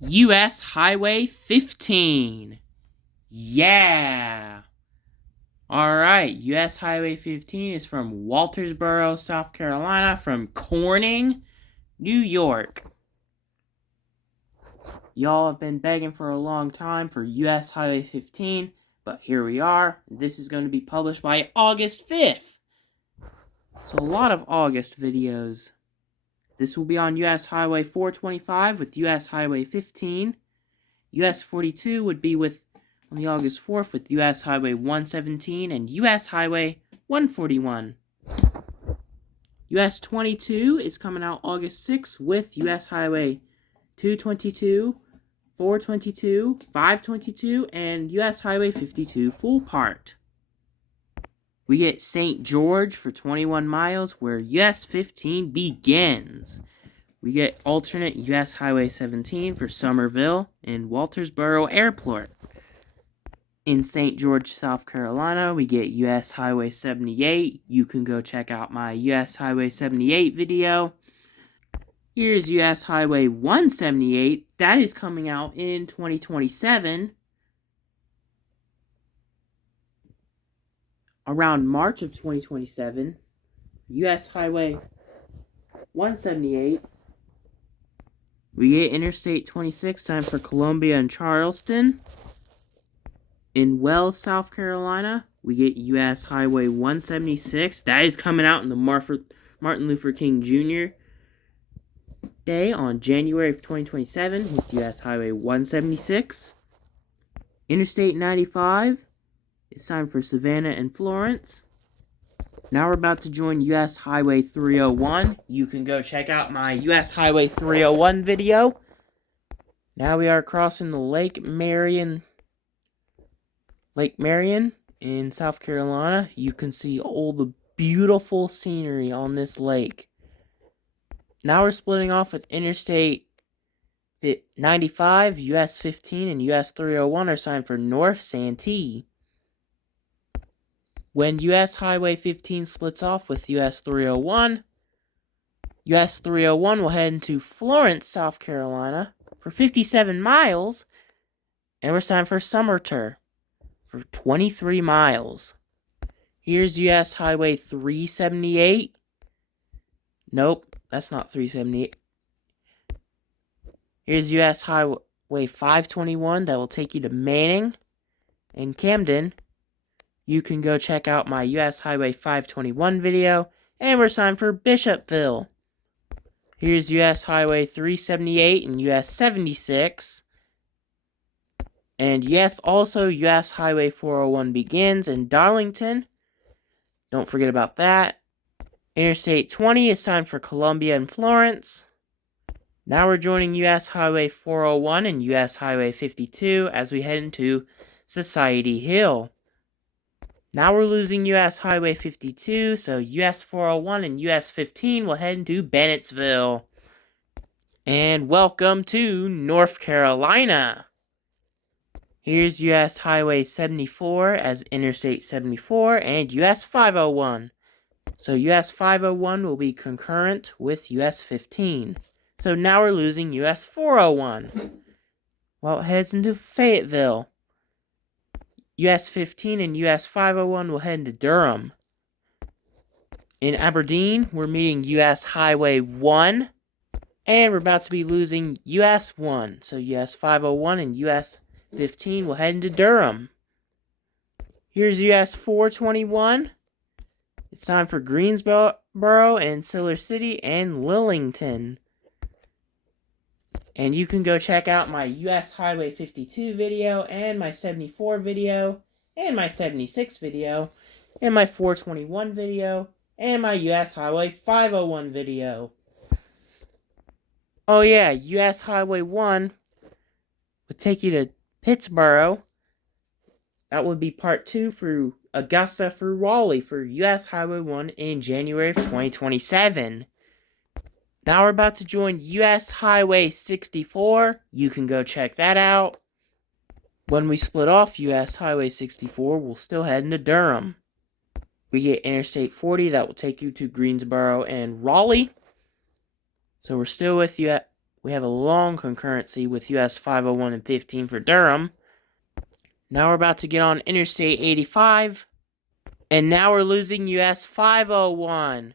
U.S. Highway 15. Yeah! Alright, U.S. Highway 15 is from Waltersboro, South Carolina, from Corning, New York. Y'all have been begging for a long time for U.S. Highway 15, but here we are. This is going to be published by August 5th. So a lot of August videos. This will be on U.S. Highway 425 with U.S. Highway 15. U.S. 42 would be on the August 4th with U.S. Highway 117 and U.S. Highway 141. U.S. 22 is coming out August 6th with U.S. Highway 222, 422, 522, and U.S. Highway 52 full part. We get St. George for 21 miles where U.S. 15 begins. We get alternate U.S. Highway 17 for Somerville and Waltersboro Airport. In St. George, South Carolina, we get U.S. Highway 78. You can go check out my U.S. Highway 78 video. Here's U.S. Highway 178. That is coming out in 2027. Around March of 2027. U.S. Highway 178. We get Interstate 26, time for Columbia and Charleston. In Wells, South Carolina, we get U.S. Highway 176. That is coming out in the Martin Luther King Jr. Day on January of 2027 with U.S. Highway 176. Interstate 95. It's time for Savannah and Florence. Now we're about to join U.S. Highway 301. You can go check out my U.S. Highway 301 video. Now we are crossing the Lake Marion in South Carolina. You can see all the beautiful scenery on this lake. Now we're splitting off with Interstate 95, US 15, and US 301 are signed for North Santee. When US Highway 15 splits off with US 301, US 301 will head into Florence, South Carolina for 57 miles, and we're signed for Sumter for 23 miles. Here's US Highway 378. Nope, that's not 378. Here's US Highway 521 that will take you to Manning and Camden. You can go check out my US Highway 521 video, and we're signed for Bishopville. Here's US Highway 378 and US 76. And yes, also US Highway 401 begins in Darlington. Don't forget about that. Interstate 20 is signed for Columbia and Florence. Now we're joining US Highway 401 and US Highway 52 as we head into Society Hill. Now we're losing US Highway 52, so US 401 and US 15 will head into Bennettsville. And welcome to North Carolina. Here's US Highway 74 as Interstate 74 and US 501. So US 501 will be concurrent with US 15. So now we're losing US 401. Well, it heads into Fayetteville. US 15 and US 501 will head into Durham. In Aberdeen, we're meeting US Highway 1. And we're about to be losing US 1. So US 501 and US 15 will head into Durham. Here's US 421. It's time for Greensboro and Silver City and Lillington. And you can go check out my US Highway 52 video and my 74 video and my 76 video and my 421 video and my US Highway 501 video. Oh yeah, US Highway 1 would take you to Pittsburgh. That would be part 2 for Augusta for Raleigh for US Highway 1 in January of 2027. Now we're about to join US Highway 64. You can go check that out. When we split off US Highway 64, we'll still head into Durham. We get Interstate 40 that will take you to Greensboro and Raleigh. So we're still with We have a long concurrency with US 501 and 15 for Durham. Now we're about to get on Interstate 85. And now we're losing US 501.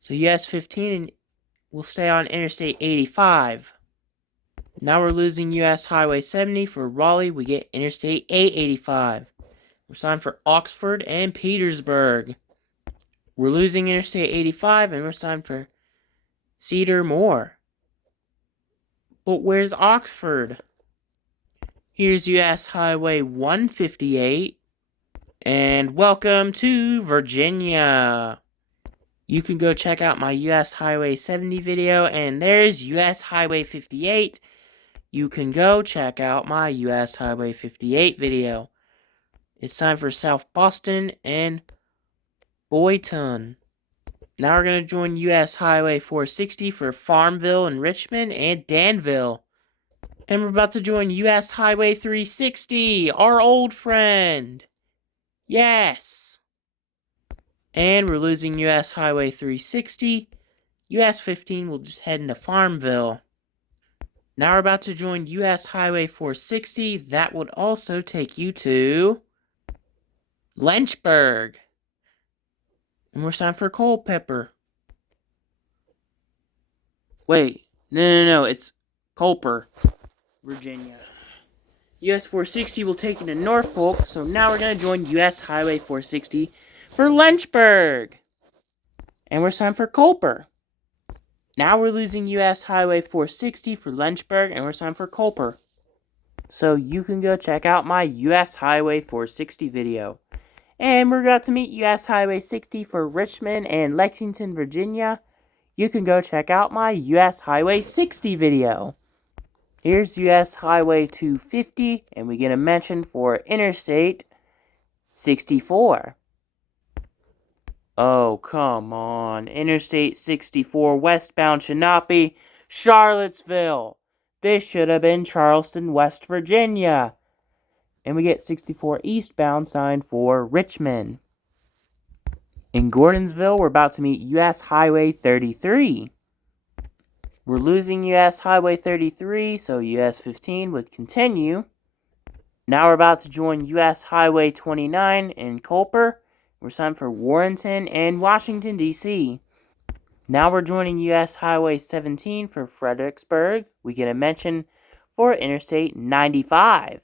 So US 15 will stay on Interstate 85. Now we're losing US Highway 70 for Raleigh. We get Interstate 885. We're signed for Oxford and Petersburg. We're losing Interstate 85 and we're signed for Cedar Moore. But where's Oxford? Here's US Highway 158. And welcome to Virginia. You can go check out my US Highway 70 video, and there's US Highway 58. You can go check out my US Highway 58 video. It's time for South Boston and Boyton. Now we're going to join US Highway 460 for Farmville and Richmond and Danville. And we're about to join US Highway 360, our old friend. Yes! And we're losing US Highway 360. US 15 will just head into Farmville. Now we're about to join US Highway 460. That would also take you to Lynchburg. And we're signed for Culpeper. Wait, no, it's Culper, Virginia. US 460 will take you to Norfolk, so now we're going to join US Highway 460 for Lynchburg. And we're signed for Culper. Now we're losing US Highway 460 for Lynchburg, and we're signed for Culper. So you can go check out my US Highway 460 video. And we're about to meet US Highway 60 for Richmond and Lexington, Virginia. You can go check out my US Highway 60 video. Here's US Highway 250, and we get a mention for Interstate 64. Oh, come on. Interstate 64 westbound Shinape, Charlottesville. This should have been Charleston, West Virginia. And we get 64 eastbound signed for Richmond. In Gordonsville, we're about to meet US Highway 33. We're losing US Highway 33, so US 15 would continue. Now we're about to join US Highway 29 in Culper. We're signed for Warrenton and Washington, D.C. Now we're joining US Highway 17 for Fredericksburg. We get a mention for Interstate 95.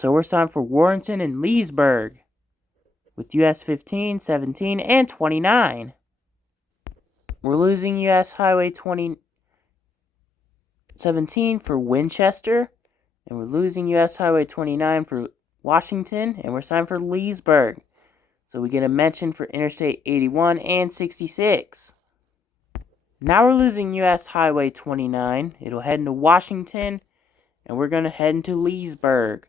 So we're signed for Warrenton and Leesburg with US 15, 17, and 29. We're losing US Highway 17 for Winchester. And we're losing US Highway 29 for Washington. And we're signed for Leesburg. So we get a mention for Interstate 81 and 66. Now we're losing US Highway 29. It'll head into Washington. And we're going to head into Leesburg.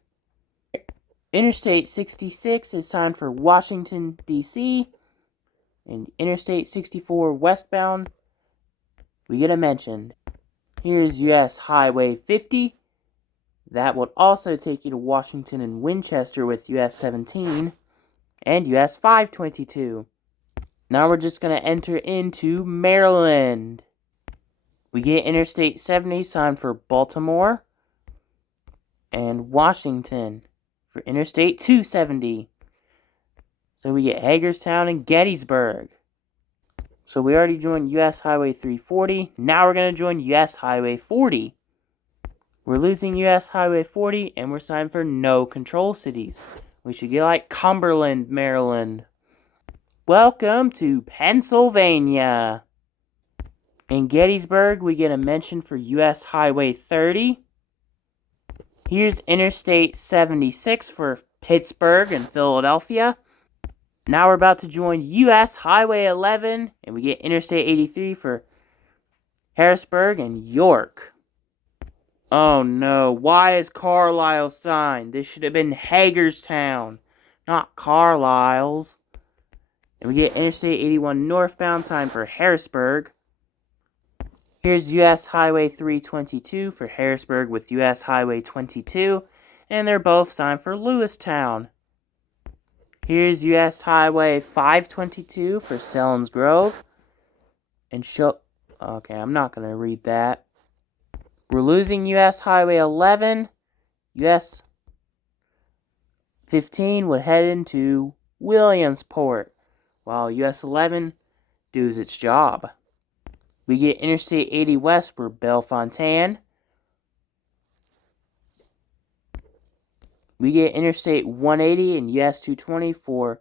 Interstate 66 is signed for Washington, D.C. And Interstate 64 westbound, we get a mention. Here's US Highway 50. That would also take you to Washington and Winchester with US 17 and US 522. Now we're just going to enter into Maryland. We get Interstate 70 signed for Baltimore and Washington for Interstate 270. So we get Hagerstown and Gettysburg. So we already joined US Highway 340. Now we're going to join US Highway 40. We're losing US Highway 40 and we're signed for no control cities. We should get like Cumberland, Maryland. Welcome to Pennsylvania. In Gettysburg, we get a mention for US Highway 30. Here's Interstate 76 for Pittsburgh and Philadelphia. Now we're about to join US Highway 11, and we get Interstate 83 for Harrisburg and York. Oh no, why is Carlisle signed? This should have been Hagerstown, not Carlisle's. And we get Interstate 81 northbound signed for Harrisburg. Here's US Highway 322 for Harrisburg with US Highway 22, and they're both signed for Lewistown. Here's US Highway 522 for Selinsgrove. and show... Okay, I'm not going to read that. We're losing US Highway 11. US 15 would head into Williamsport, while US 11 does its job. We get Interstate 80 West for Bellefontaine. We get Interstate 180 and US 220 for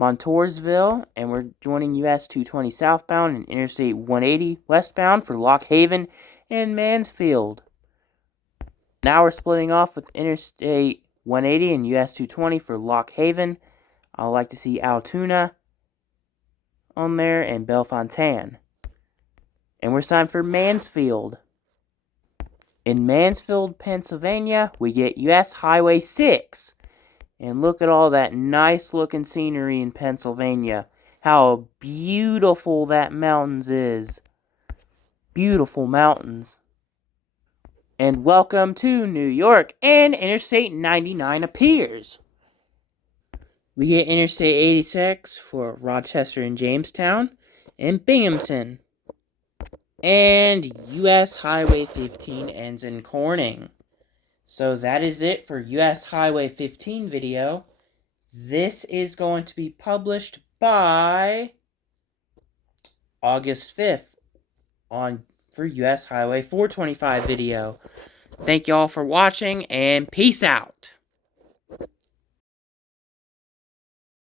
Montoursville, and we're joining US 220 southbound and Interstate 180 westbound for Lock Haven and Mansfield. Now we're splitting off with Interstate 180 and US 220 for Lock Haven. I would like to see Altoona on there and Bellefontaine. And we're signed for Mansfield. In Mansfield, Pennsylvania, we get US Highway 6. And look at all that nice looking scenery in Pennsylvania. How beautiful that mountains is. Beautiful mountains. And welcome to New York, and Interstate 99 appears. We get Interstate 86 for Rochester and Jamestown and Binghamton. And US Highway 15 ends in Corning. So that is it for US Highway 15 video. This is going to be published by August 5th for US Highway 425 video. Thank you all for watching, and peace out.